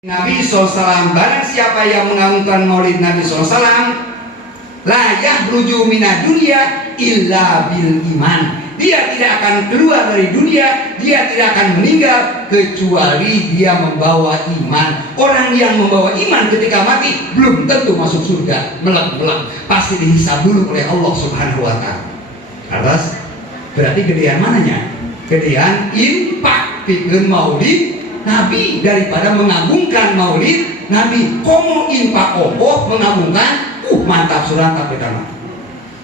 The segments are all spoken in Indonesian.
Nabi SAW, barang siapa yang mengagungkan maulid Nabi SAW, la yahruju minad dunya illa bil iman. Dia tidak akan keluar dari dunia, dia tidak akan meninggal kecuali dia membawa iman. Orang yang membawa iman ketika mati belum tentu masuk surga, melek-melek, pasti dihisab dulu oleh Allah Subhanahu wa taala. Atas berarti gedean mananya? Gedean infak pikeun maulid Nabi daripada mengagungkan maulid Nabi. Komo infak oboh mengagungkan, mantap surantap pertama.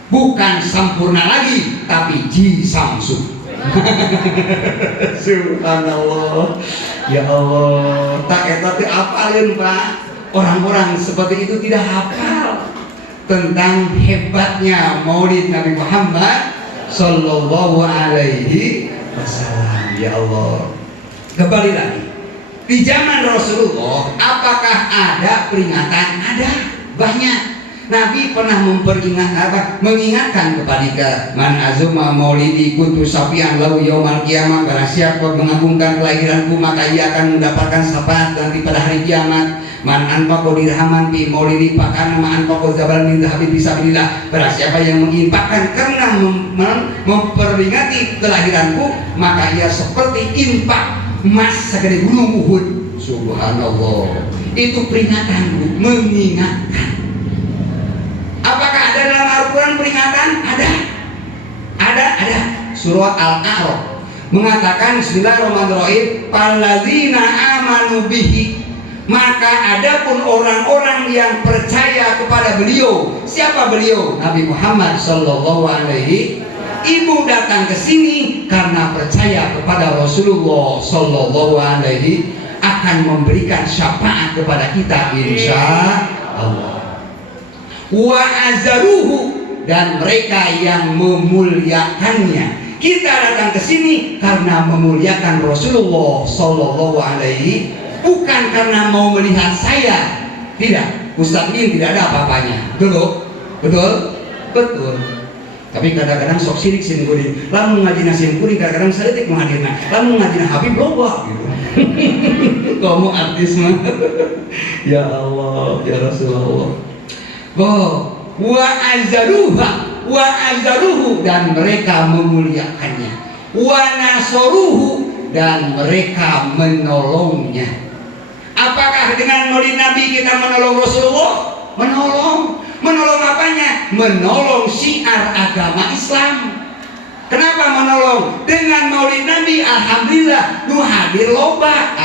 Bukan sempurna lagi, tapi ji samsu. Subhanallah. Ya Allah, tak eta teh apalin Pak. Orang-orang seperti itu tidak hafal tentang hebatnya maulid Nabi Muhammad sallallahu alaihi wasallam. Ya Allah. Kembali lagi, di zaman Rasulullah apakah ada peringatan? Ada, banyak. Nabi pernah mengingatkan kepada man azuma maulidi kuntu safian lahu yaumal qiyamah, barang siapa mengagungkan kelahiranku maka ia akan mendapatkan syafaat nanti pada hari kiamat. Man anfaqa dirhaman fi maulidi fakana ma anfaqa zabal min dhahabi fisabilillah, barang siapa yang menginfakkan karena memperingati kelahiranku maka ia seperti infak emas segede gunung Uhud. Subhanallah. Itu peringatan, mengingatkan. Apakah ada dalam Al-Quran peringatan? Ada. Surah Al-A'raf mengatakan bismillahirrahmanirrahim, falladzina amanu bihi, maka adapun orang-orang yang percaya kepada beliau. Siapa beliau? Nabi Muhammad sallallahu alaihi. Ibu datang ke sini karena percaya kepada Rasulullah sallallahu alaihi akan memberikan syafaat kepada kita insya Allah. Wa azaruhu, dan mereka yang memuliakannya. Kita datang ke sini karena memuliakan Rasulullah sallallahu alaihi, bukan karena mau melihat saya. Tidak, Ustaz ini tidak ada apa-apanya. Betul. Tapi kadang-kadang sok sirik sin kuring. Lamun ngaji nasin kuring kadang-kadang saeutik menghadirna. Lamun ngaji Habib loba gitu. Kamu artis mah. Ya Allah, ya Rasulullah. Wa azaruhu, dan mereka memuliakannya. Wa nasoruhu, dan mereka menolongnya. Apakah dengan maulid Nabi kita menolong Rasulullah? Menolong apanya? Menolong syiar agama Islam. Kenapa menolong? Dengan maulid Nabi alhamdulillah nu hadir loba.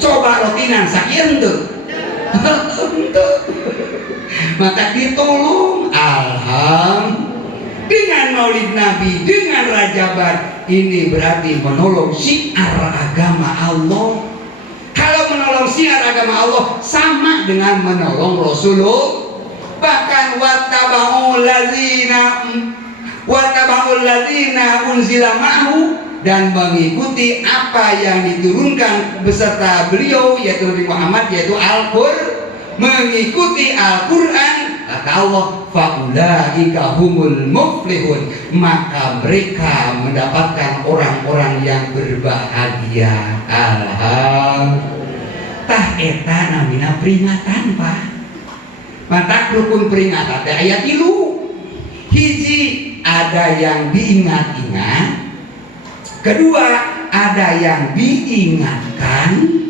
Coba rotinan sakieu henteu. Maka ditolong. Dengan maulid Nabi, dengan Rajaban, ini berarti menolong syiar agama Allah. Kalau menolong syiar agama Allah sama dengan menolong Rasulullah. Bahkan wattaba'ul ladzina unzila ma'hu, dan mengikuti apa yang diturunkan beserta beliau yaitu Nabi Muhammad, yaitu Al-Qur'an. Mengikuti Al-Quran, kata Allah, faulaika humul muflihun, maka mereka mendapatkan orang-orang yang berbahagia. Tah eta namina peringatan Pak. Mata rukun peringatan teh aya 3. Hiji, ada yang diingat-ingat. Kedua, ada yang diingatkan.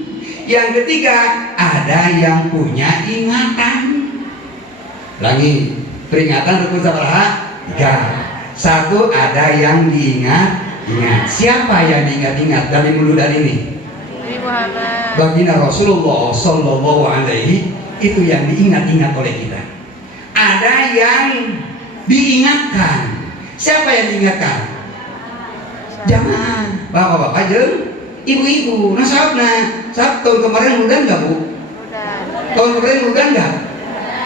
Yang ketiga, ada yang punya ingatan. Lagi, peringatan rukun sabaraha? 3. 1, ada yang diingat-ingat. Siapa yang diingat-ingat dari mulut ini? Baginda Rasulullah sallallahu alaihi, itu yang diingat-ingat oleh kita. Ada yang diingatkan. Siapa yang diingatkan? Jangan bapak-bapak jeung ibu-ibu. Nah saat tahun kemarin hujan nggak Bu? Tahun kemarin hujan nggak?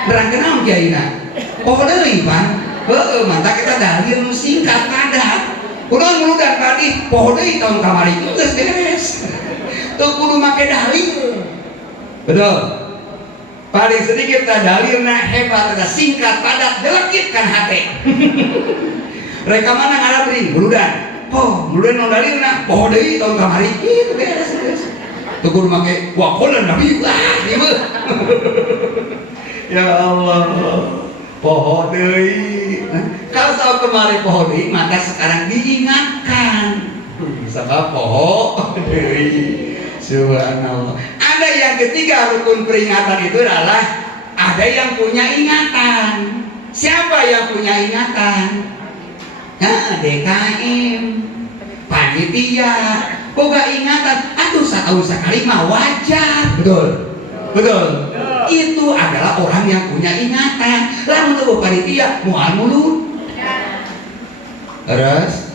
Berangkat naon kiaina? Deui Pan. Mantap kita dalil singkat padat. Kunaon hujan tadi? Deui tahun kemarin geus beres. Teu kudu make dalil. Betul. Paling sedikit dalilna hebat, singkat padat, delekitkan hati. Reka mana ngarabring hujan. Muludan non dalilna, deui tahun kemarin itu beres. kudu make wa qala nabi ieu mah. Ya Allah. Poho deui. Kalau kemarin poho deui maka sekarang diingatkan. Sabab poho deui. Subhanallah. Ada yang ketiga rukun peringatan itu adalah ada yang punya ingatan. Siapa yang punya ingatan? Nah, DKM, panitia, boga ingatan. Atuh satahun sekali mah wajar. Betul. Betul. Itu adalah orang yang punya ingatan. Lamun teu panitia moal mulut. Terus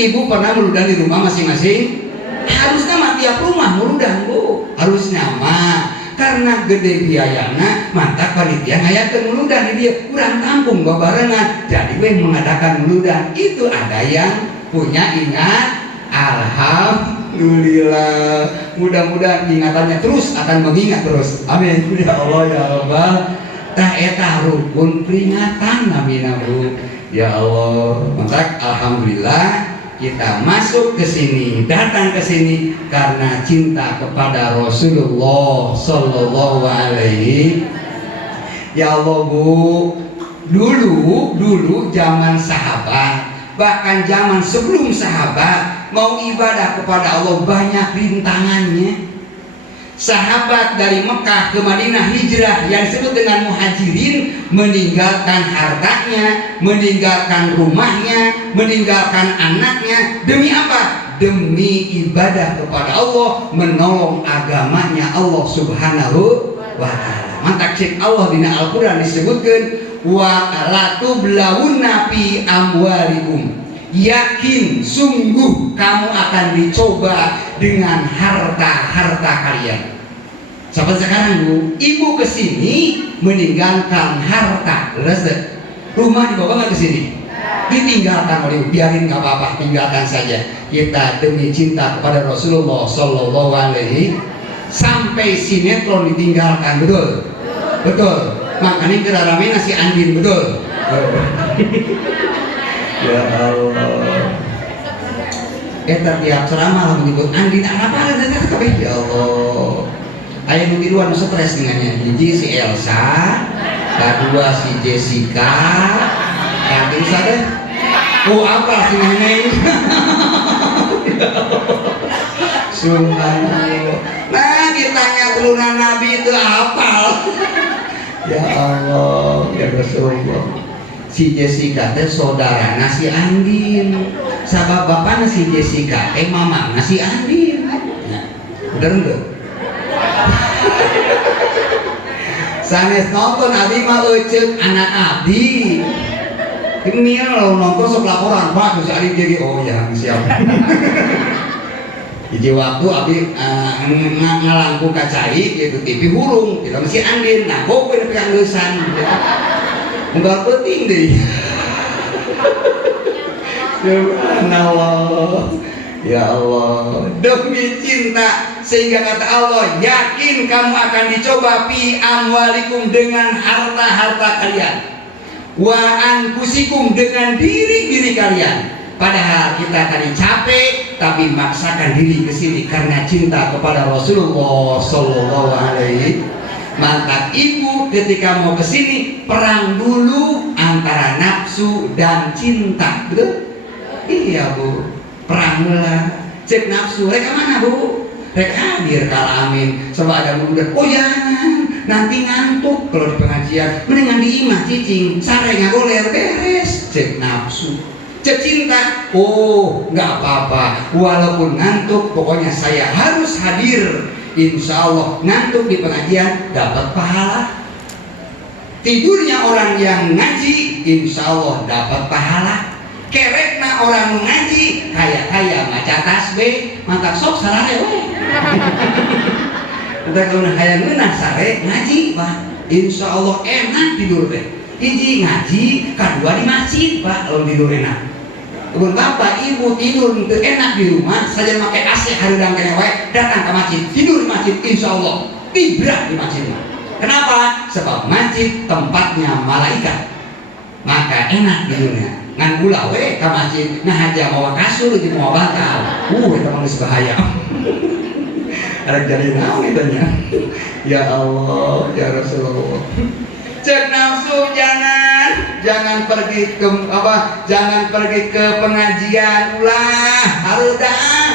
ibu pernah meludah di rumah masing-masing? Harusnya mah tiap rumah meludah, Bu. Harusnya mah karena gede biayana maka panitia ngayakeun meludah di dia kurang tampung babarengan. Jadi we mengadakan meludah. Itu ada yang punya ingat. Alhamdulillah. Mudah-mudahan ingatannya terus akan mengingat terus. Amin. Ya Allah ya Rabbal. Tah eta rukun peringatan namina, Bu. Ya Allah. Maka alhamdulillah kita masuk ke sini, datang ke sini karena cinta kepada Rasulullah Sallallahu Alaihi. Ya Allah, Bu, dulu zaman sahabat, bahkan zaman sebelum sahabat, mau ibadah kepada Allah banyak rintangannya. Sahabat dari Mekah ke Madinah hijrah yang disebut dengan muhajirin meninggalkan hartanya, meninggalkan rumahnya, meninggalkan anaknya demi apa? Demi ibadah kepada Allah, menolong agamanya Allah Subhanahu wa ta'ala. Maka cek Allah dina Al-Qur'an disebutkan wa latublawunna fi amwalikum. Yakin sungguh kamu akan dicoba dengan harta-harta kalian. Sampai sekarang, Bu, ibu kesini meninggalkan harta, rumah dibawa nggak kesini? Ditinggalkan oleh ibu, biarin nggak apa-apa, tinggalkan saja. Kita demi cinta kepada Rasulullah Sallallahu Alaihi sampai sinetron ditinggalkan, betul? Betul. Makanya kerarame nasi andin, betul? Ya Allah. Kita tiap ceramah menyebut andin apa ada kabeh ya Allah. Aya nu tiluan stres dengannya. Hiji si Elsa, kedua si Jessica, ketiga deh. Oh apa si Neneng? Subhanallah. Nah ditanya turunan Nabi itu hafal. Ya Allah, ya Rasulullah. Si Jessica teh saudara nasi Andin, sabab bapak nasi Jessica mama nasi Andin. Nah, bener enggak? Sanes nonton Abi mah eceuk anak Abi. Ini lo nonton sok laporan Pak terus Abi jadi oh ya siap. Jadi waktu Abi ngalangku kacai gitu TV hurung kita masih Andin. Nah kok pengen pegang gesan. Enggak penting deh. Subhanallah. Ya Allah, demi cinta sehingga kata Allah, yakin kamu akan dicoba fi amwalikum dengan harta-harta kalian, wa anfusikum dengan diri-diri kalian. Padahal kita tadi capek tapi maksakan diri ke sini karena cinta kepada Rasulullah Sallallahu Alaihi. Maka ibu ketika mau ke sini perang dulu antara nafsu dan cinta, betul? Iya, Bu. Perang lah, cek nafsu, mereka mana, Bu? Rek hadir kala amin, coba ada muda. Oh jangan, nanti ngantuk kalau di pengajian. Mendingan di imah cicing, sare ngagoler beres. Cek nafsu, cek cinta. Oh nggak apa-apa, walaupun ngantuk, pokoknya saya harus hadir. Insya Allah ngantuk di pengajian dapat pahala. Tidurnya orang yang ngaji, insya Allah dapat pahala. Kerekna orang ngaji kaya maca tasbih mantap sok sarare we. Entah kalau hayang ngeunah sare ngaji Pak, insya Allah enak tidur teh. Hiji ngaji, kedua di masjid Pak kalau tidur enak. Kemudian bapak ibu tidur itu enak di rumah saja pakai AC harudang kene wae datang ke masjid tidur di masjid insya Allah tibrah di masjid. Kenapa? Sebab masjid tempatnya malaikat maka enak tidurnya. Ngan gula we ka masjid nah aja bawa kasur di mau bantal itu mah bahaya. Arek jadi naon itu nya. Ya Allah, ya Rasulullah. Cek nafsu jangan pergi ke jangan pergi ke pengajian ulah harudang.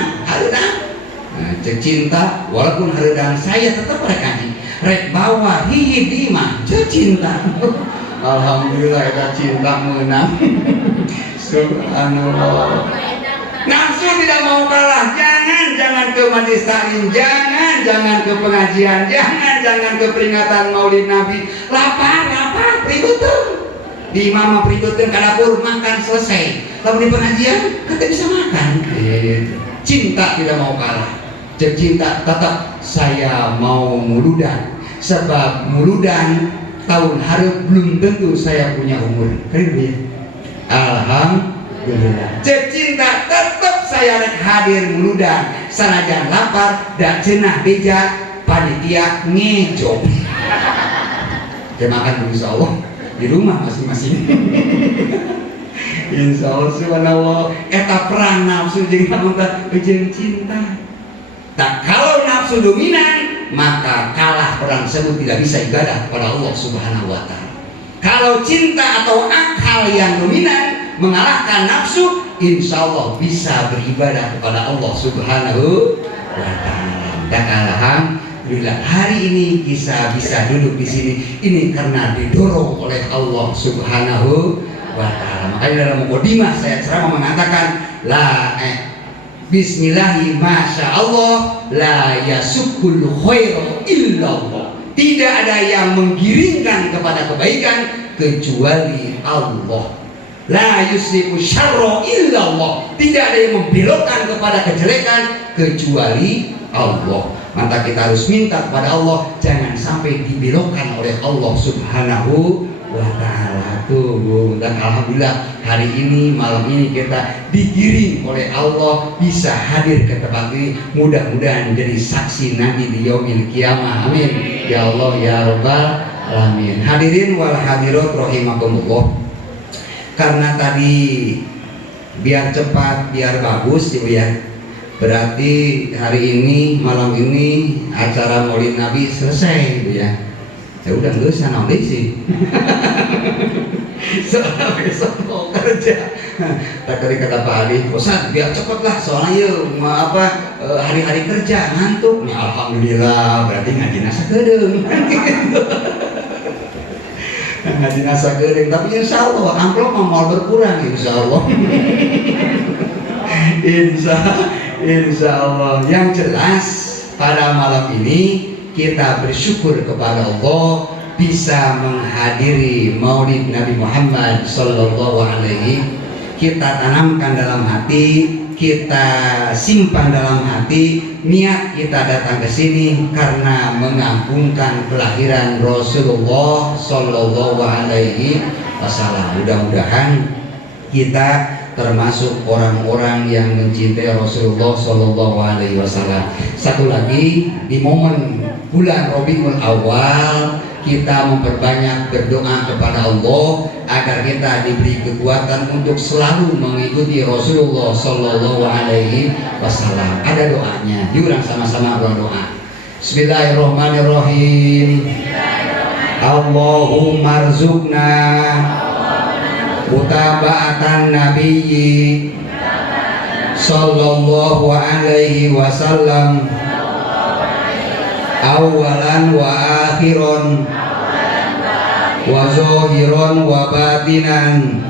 Nah, cek cinta walaupun harudang saya tetap ngaji. Rek bawa hiji mah cek cinta. Alhamdulillah eta cinta menang. Subhanallah. Nafsu tidak mau kalah. Jangan ke majelis taklim, jangan ke pengajian, jangan ke peringatan Maulid Nabi. Lapar, ributun. Di mama ributun ke dapur makan selesai. Lalu di pengajian kita bisa makan. Cinta tidak mau kalah. Cinta tetap saya mau muludan. Sebab muludan tahun hareup belum tentu saya punya umur. Alhamdulillah. Cinta tetap saya rek hadir muludan. Sanajan lapar dan cenah beja panitia ngejok. Kita makan insya Allah di rumah masing-masing. Insya Allah subhanallah. Eta perang nafsu jeung cinta. Tak kalau nafsu dominan maka kalah perang tersebut tidak bisa ibadah kepada Allah Subhanahu wa taala. Kalau cinta atau akal yang dominan mengalahkan nafsu, insya Allah bisa beribadah kepada Allah Subhanahu wa taala. Dan alhamdulillah hari ini bisa duduk di sini ini karena didorong oleh Allah Subhanahu wa taala. Makanya dalam mukadimah saya ceramah mengatakan Bismillahi masya Allah la yasukul khairu illallah. Tidak ada yang menggiringkan kepada kebaikan kecuali Allah. La yusrifu syarra illallah. Tidak ada yang membelokkan kepada kejelekan kecuali Allah. Maka kita harus minta kepada Allah jangan sampai dibelokkan oleh Allah Subhanahu wa taala. Dan alhamdulillah hari ini malam ini kita digiring oleh Allah bisa hadir ke tempat ini. Mudah-mudahan jadi saksi Nabi di yaumil qiyamah. Amin. Ya Allah ya Rabbal alamin. Hadirin wal hadirat rahimakumullah. Karena tadi biar cepat biar bagus gitu ya. Berarti hari ini malam ini acara Maulid Nabi selesai gitu ya. Ya udah nggak usah nanti sih. Soalnya besok mau kerja. Tak kata Pak Ali, Ustaz biar cepet lah soalnya hari-hari kerja ngantuk. Ya alhamdulillah berarti ngaji nasa gedeng. Ngaji nasa gedeng, tapi insya Allah amplop mau berkurang insya Allah. Insya Allah. Yang jelas pada malam ini kita bersyukur kepada Allah bisa menghadiri Maulid Nabi Muhammad Sallallahu Alaihi. Kita tanamkan dalam hati, kita simpan dalam hati niat kita datang ke sini karena mengagungkan kelahiran Rasulullah Sallallahu Alaihi Wasallam. Mudah-mudahan kita termasuk orang-orang yang mencintai Rasulullah Sallallahu Alaihi Wasallam. Satu lagi di momen bulan Rabiul Awal kita memperbanyak berdoa kepada Allah agar kita diberi kekuatan untuk selalu mengikuti Rasulullah Sallallahu Alaihi Wasallam. Ada doanya, diulang sama-sama berdoa. Bismillahirrahmanirrahim. Allahumma rzuqna mutaba'atan nabiyyi sallallahu alaihi wasallam awalan wa akhiran wa zahiran wa batinan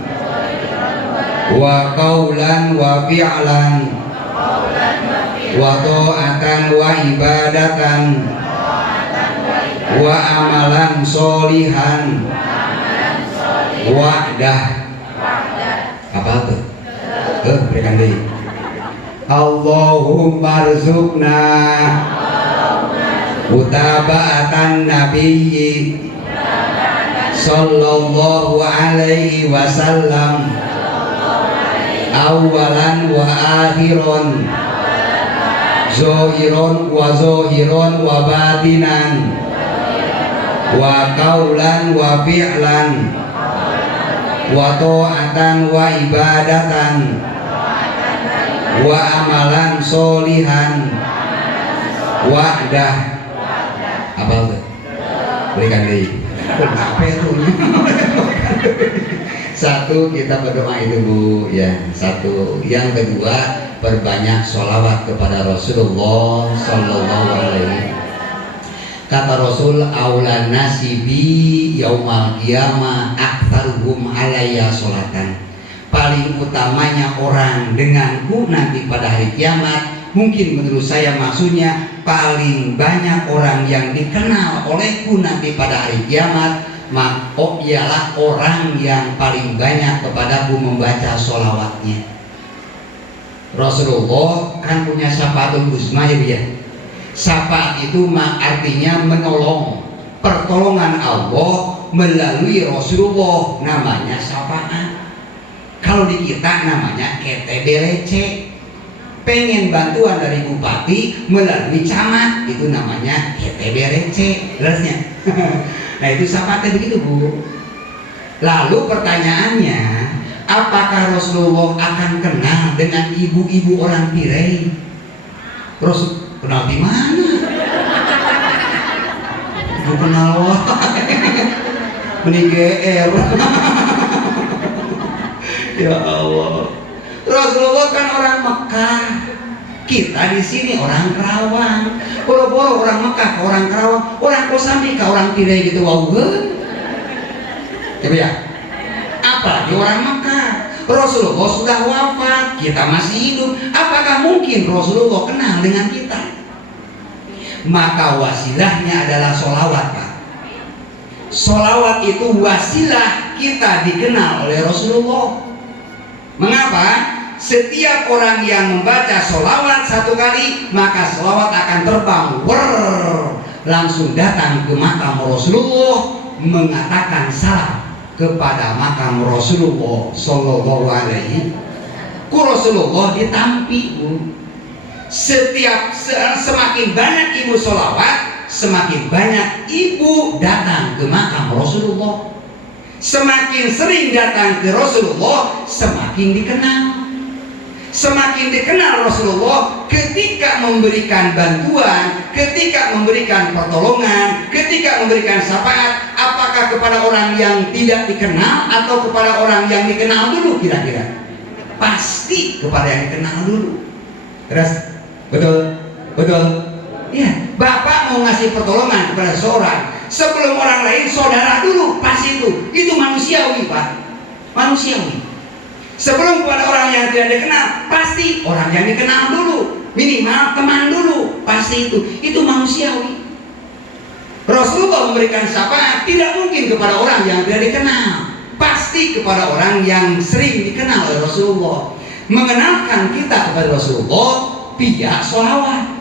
wa qaulan wa fi'lan wa ta'atan wa ibadatan wa amalan solihan wa'dah. Apa tuh? Berikan deh. Allahumma rzuqna mutaba'atan nabiyyi sallallahu alaihi wasallam awalan wa akhiran zahiran wa batinan wa qaulan wa fi'lan wa ta'atan wa ibadatan wa amalan solihan Wa'dah. Apa tuh? Berikan diri. Apa itu? Satu, kita berdoa itu Bu ya. Satu. Yang kedua, perbanyak sholawat kepada Rasulullah Sallallahu Alaihi. Kata Rasul, aulan nasibi yaumal qiyamah aktsaruhum alayya sholatan. Paling utamanya orang denganku nanti pada hari kiamat, mungkin menurut saya maksudnya paling banyak orang yang dikenal olehku nanti pada hari kiamat, ialah orang yang paling banyak kepadaku membaca sholawatnya. Rasulullah kan punya syafaatul uzma ya. Syafaat itu artinya menolong, pertolongan Allah melalui Rasulullah, namanya syafaat. Kalau di kita namanya KTBLC. Pengen bantuan dari bupati melalui camat, itu namanya KTBLC. Jelasnya. Nah itu syafaatnya begitu Bu. Lalu pertanyaannya, apakah Rasulullah akan kenal dengan ibu-ibu orang tirai? Rasul kenal di mana? Gue kenal wah. Mending GR. Ya Allah. Rasulullah kan orang Mekah. Kita di sini orang Kerawang. Boro-boro orang Mekah ke orang Kerawang, orang Kosambi ke orang Tirai gitu. Wow. Coba ya. Apalagi orang Mekah. Rasulullah sudah wafat, kita masih hidup. Apakah mungkin Rasulullah kenal dengan kita? Maka wasilahnya adalah sholawat Pak. Sholawat itu wasilah kita dikenal oleh Rasulullah. Mengapa? Setiap orang yang membaca sholawat satu kali, maka sholawat akan terbang langsung datang ke makam Rasulullah, mengatakan salam kepada makam Rasulullah Sallallahu Alaihi. Ku Rasulullah ditampi. Semakin banyak ibu sholawat, semakin banyak ibu datang ke makam Rasulullah. Semakin sering datang ke Rasulullah, semakin dikenal. Semakin dikenal Rasulullah ketika memberikan bantuan, ketika memberikan pertolongan, ketika memberikan syafaat, apakah kepada orang yang tidak dikenal atau kepada orang yang dikenal dulu kira-kira? Pasti kepada yang dikenal dulu. Terus, betul? Betul? Ya, Bapak mau ngasih pertolongan kepada seorang, sebelum orang lain saudara dulu, pasti itu manusiawi Pak, manusiawi. Sebelum kepada orang yang tidak dikenal, pasti orang yang dikenal dulu, minimal teman dulu, pasti itu manusiawi. Rasulullah memberikan syafaat tidak mungkin kepada orang yang tidak dikenal, pasti kepada orang yang sering dikenal oleh Rasulullah. Mengenalkan kita kepada Rasulullah via sholawat.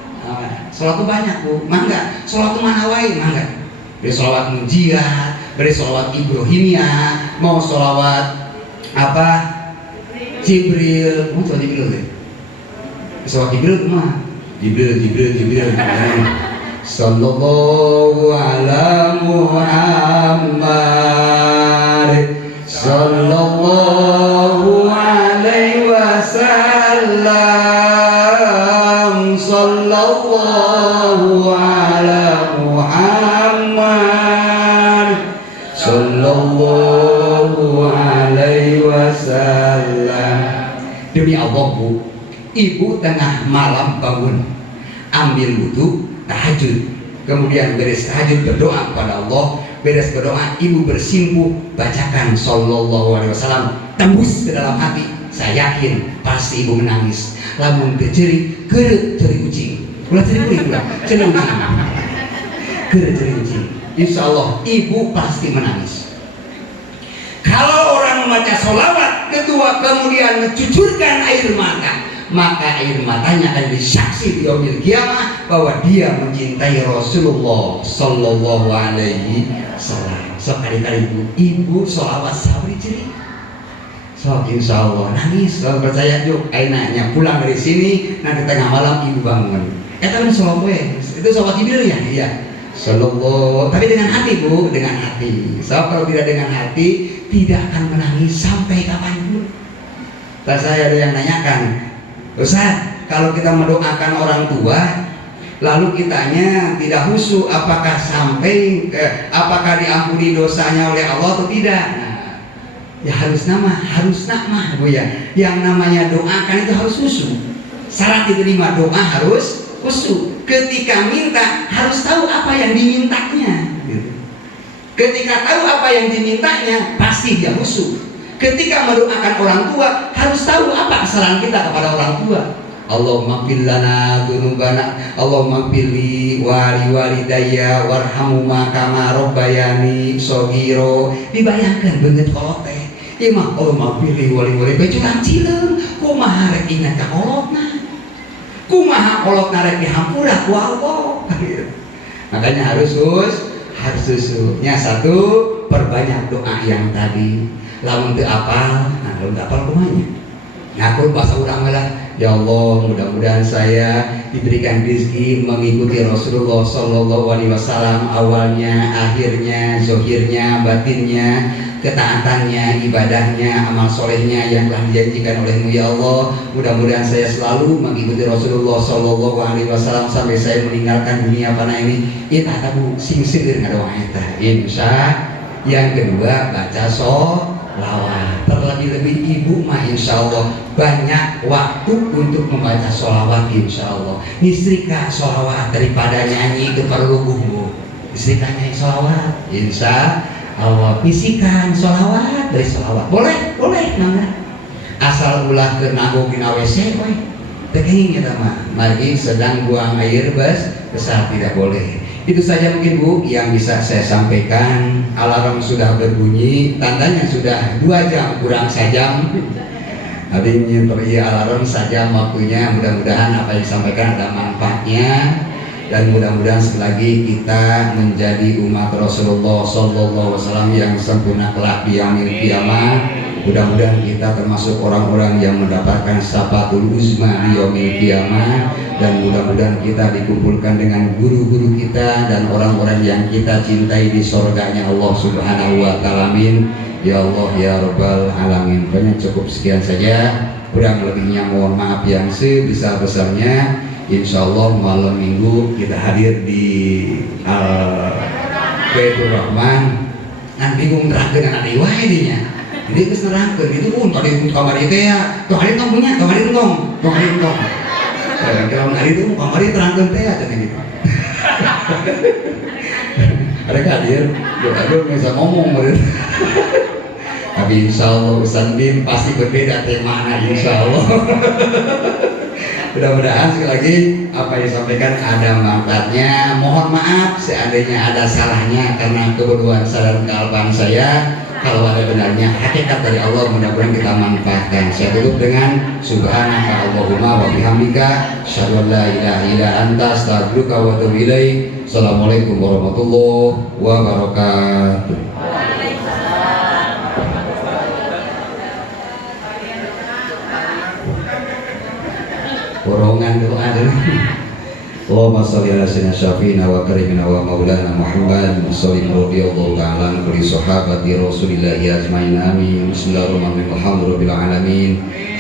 Sholawat itu banyak Bu, mangga. Sholawat itu mana wae, mangga. Beri sholawat mujiat, beri sholawat Ibrahimiyah, mau sholawat apa? Jibril, mau coba Jibril deh. Sholawat Jibril mah. Jibril. Sallallahu ala Muhammad, sallallahu alaihi wasallam, sallallahu ala Muhammad, sallallahu alaihi wasallam. Demi Allah Bu, ibu tengah malam bangun, ambil wudhu, tahajud, kemudian beres tahajud berdoa kepada Allah, beres berdoa ibu bersimpuh bacakan sallallahu alaihi wasallam, tembus ke dalam hati. Saya yakin pasti ibu menangis. Lamun keceri keret ceri kucing, ulah ceri kucing, ceri kucing, keret ceri kucing. Insya Allah ibu pasti menangis. Kalau orang membaca sholawat kedua kemudian mencucurkan air mata, maka air matanya akan disaksi di yaumil qiyamah bahwa dia mencintai Rasulullah Sallallahu Alaihi Wasallam. Sekali-kali ibu sholawat sabri ciri. So insya Allah nangis. Kalau percaya yuk, ainanya pulang dari sini nanti tengah malam ibu bangun. Itu sholawat itu sholawat Jibril ya, iya. Sallallahu, tapi dengan hati Bu, dengan hati. Sebab kalau tidak dengan hati tidak akan menangis sampai kapanpun. Saya ada yang nanyakan, Ustaz, kalau kita mendoakan orang tua lalu kitanya tidak khusyuk, apakah apakah diampuni dosanya oleh Allah atau tidak? Nah, ya harus nama Bu ya. Yang namanya doa kan itu harus khusyuk. Syarat diterima doa harus khusyuk. Ketika minta harus tahu apa yang dimintanya. Gitu. Ketika tahu apa yang dimintanya pasti dia khusyuk. Ketika mendoakan orang tua harus tahu apa kesalahan kita kepada orang tua. Allahumma fir lana dzunubana, Allahumma fir wali walidayya warhamhuma kama rabbayani shaghira. Dibayangkan beungeut kolot teh. Ieu mah Allahumma fir wali walidayya curang cileung, kumaha rek ingat ka kolotna. Kumaha kolotna rek dihampura ku Allah. Makanya harus susunya. Satu, perbanyak doa yang tadi. Lamun teu apal, lamun teu apal kumanya. Ngaku bahasa urang lah, ya Allah, mudah-mudahan saya diberikan rezeki mengikuti Rasulullah Sallallahu Alaihi Wasallam, awalnya, akhirnya, zohirnya, batinnya, ketaatannya, ibadahnya, amal solehnya yang telah dijanjikan olehmu ya Allah. Mudah-mudahan saya selalu mengikuti Rasulullah Sallallahu Alaihi Wasallam sampai saya meninggalkan dunia panah ini. Itu tabu sing-sing ngadoa eta. Insya. Yang kedua, baca sholawat. Terlebih-lebih ibu mah insya Allah banyak waktu untuk membaca sholawat insya Allah. Istrika sholawat daripada nyanyi itu perlu bu. Istrika nyanyi sholawat insya Allah. Bisikan sholawat dari sholawat. Boleh mana? Asal ulah ke nago kina WC we. Tekeng kita mah. Mari sedang buang air besar tidak boleh. Itu saja mungkin Bu yang bisa saya sampaikan. Alarm sudah berbunyi, tandanya sudah 2 jam kurang sejam. Nanti nyentri alarm saja waktunya. Mudah-mudahan apa yang disampaikan ada manfaatnya, dan mudah-mudahan sekali lagi kita menjadi umat Rasulullah Sallallahu Alaihi Wasallam yang sempurna kelak di yaumil qiyamah. Mudah-mudahan kita termasuk orang-orang yang mendapatkan syafatul uzma di yaumil qiyamah, dan mudah-mudahan kita dikumpulkan dengan guru-guru kita dan orang-orang yang kita cintai di surganya Allah Subhanahu wa taala. Amin. Ya Allah ya Rabbal alamin. Banyak cukup sekian saja. Kurang lebihnya mohon maaf yang sebesar-besarnya. Insyaallah malam Minggu kita hadir di Baitur Rahman. Nanti bingung terangkeun anak dewa dinya. Jadi geus nerangkeun itu pun tadi kamari teh ya. Tong hari tong punya, tong hari tong. Kalau hari itu kamari terangkeun teh cenah gitu. Ada hadir, aduh bisa ngomong bener. Tapi insyaallah Ustaz Bim pasti berbeda temanya insyaallah. Mudah-mudahan sekali lagi apa yang disampaikan ada manfaatnya. Mohon maaf seandainya ada salahnya karena kebodohan sadar kealpaan saya. Kalau ada benarnya hakikat dari Allah, mudah-mudahan kita manfaatkan. Saya tutup dengan subhanaka Allahumma wa bihamdika asyhadu an la ilaha illa anta astaghfiruka wa atubu ilaik. Assalamualaikum warahmatullahi wabarakatuh. Borongan doa dulu. Allahumma sholli ala sayyidina syafi'ina wa karimina wa maulana Muhammad sallim radhiyallahu ta'ala an kulli sahabati Rasulillahi ajmain amin. Bismillahirrahmanirrahim. Alhamdulillahirabbil alamin.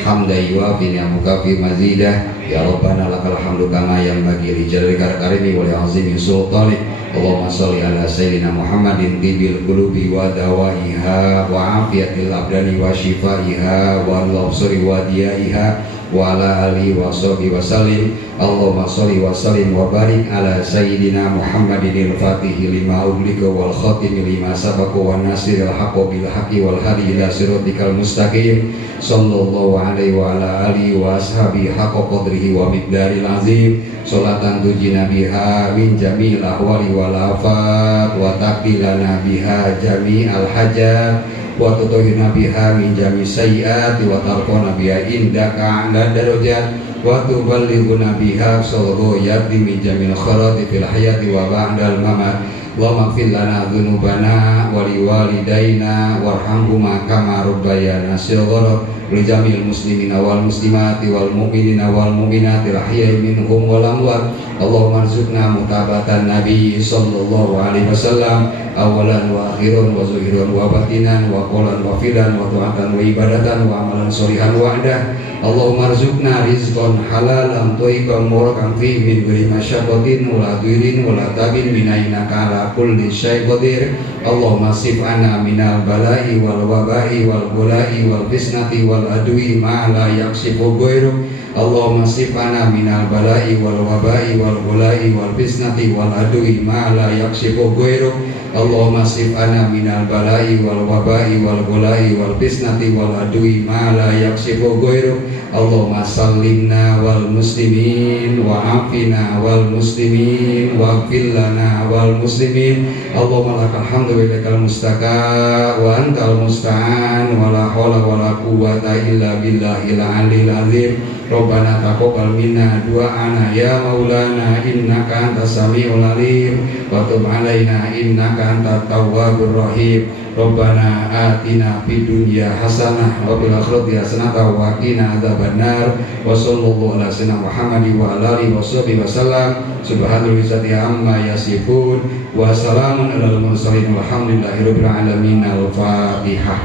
Hamdan yuwafi ni'amahu mazidah. Ya Rabbana lakal hamdu kama yanbaghi li jalalika karimi wa li 'azimi sultanik. Allahumma sholli ala sayyidina Muhammadin tibil qulubi wa dawaiha wa afiyatil abdani wa shifaiha wa al-absari wa diyaiha wa ala alihi wa sahbihi wa sallim. Allahumma sholli wa sallim wa barik ala sayyidina Muhammadin al-fatihi lima ughliqa wal khatimi lima sabaqa wan nasiril haqqi bil haqqi wal hadi ila siratikal mustaqim. Sallallahu alaihi wa ala alihi wa ashabihi haqqa qadrihi wa miqdaril azim. Sholatan tujina biha min jami'il ahwali wal afat wa taqilana biha jami'al hajat wa tutahhirna biha min jami' sayyi'ati wa tarqana biha indaka 'ala darajat wa tuballighuna biha sallallahu min jami'il khairati fil hayati wa ba'dal mamat. Allahumma ighfir lana dzunubana wa liwalidayna warhamhuma kama rabbayana shighara li jami'il muslimina wal muslimati wal mu'minina wal mu'minati al ahya'i minhum wal amwat Allahumma arzuqna mutabatan Nabi sallallahu alaihi wasallam awalan wa akhiran wa zuhiran wa batinan wa qolan wa filan wa tu'atan wa ibadatan wa amalan sholihan wa adah. Allahumma arzuqna rizqan halalan thayyiban mubarakan fi min ghairi masyaqqatin wala durin wala tabin minainaka ala kulli syai'in qadir. Allahumma sif'ana minal bala'i wal waba'i wal bula'i wal fitnati wal adwi ma la yaksifu ghairu. Allahumma sif'ana minal bala'i wal waba'i wal bula'i wal fitnati wal adwi ma la yaksifu ghairu. Allahumma sif'ana minal bala'i wal waba'i wal bula'i wal fitnati wal adwi ma la yaksifu ghairu. Allahumma sallimna wal muslimin wa afina wal muslimin wa ighfir lana wal muslimin. Allahumma lakal hamdu wa lakal mustaka wa antal musta'an wa la haula wa la quwwata illa billahil aliyil azim. Rabbana taqabbal minna du'ana ya maulana innaka antas samiul alim wa tub alaina innaka antat tawwabur rahim. Rabbana atina fid dunya hasanah wa fil akhirati hasanah wa qina adzabannar. Wa sallallahu ala sayyidina Muhammadin wa ala alihi washabihi wasallam. Subhanallahi amma yasifun wa salamun alal mursalin walhamdulillahirabbil alamin. Al-Fatihah.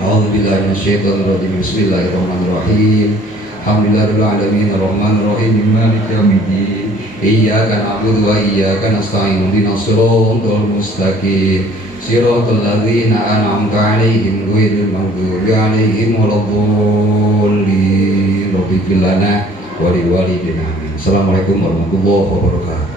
A'udzu billahi minasyaitonir rajim. Bismillahirrahmanirrahim. Alhamdulillahirabbil alamin arrahmanir rahim maliki yaumiddin. Iyyaka na'budu wa iyyaka nasta'in ihdinas siratal mustaqim siratal ladzina an'amta 'alaihim ghairil maghdubi 'alaihim waladdallin. Rabbighfir lana wa liwalidina. Assalamualaikum warahmatullahi wabarakatuh.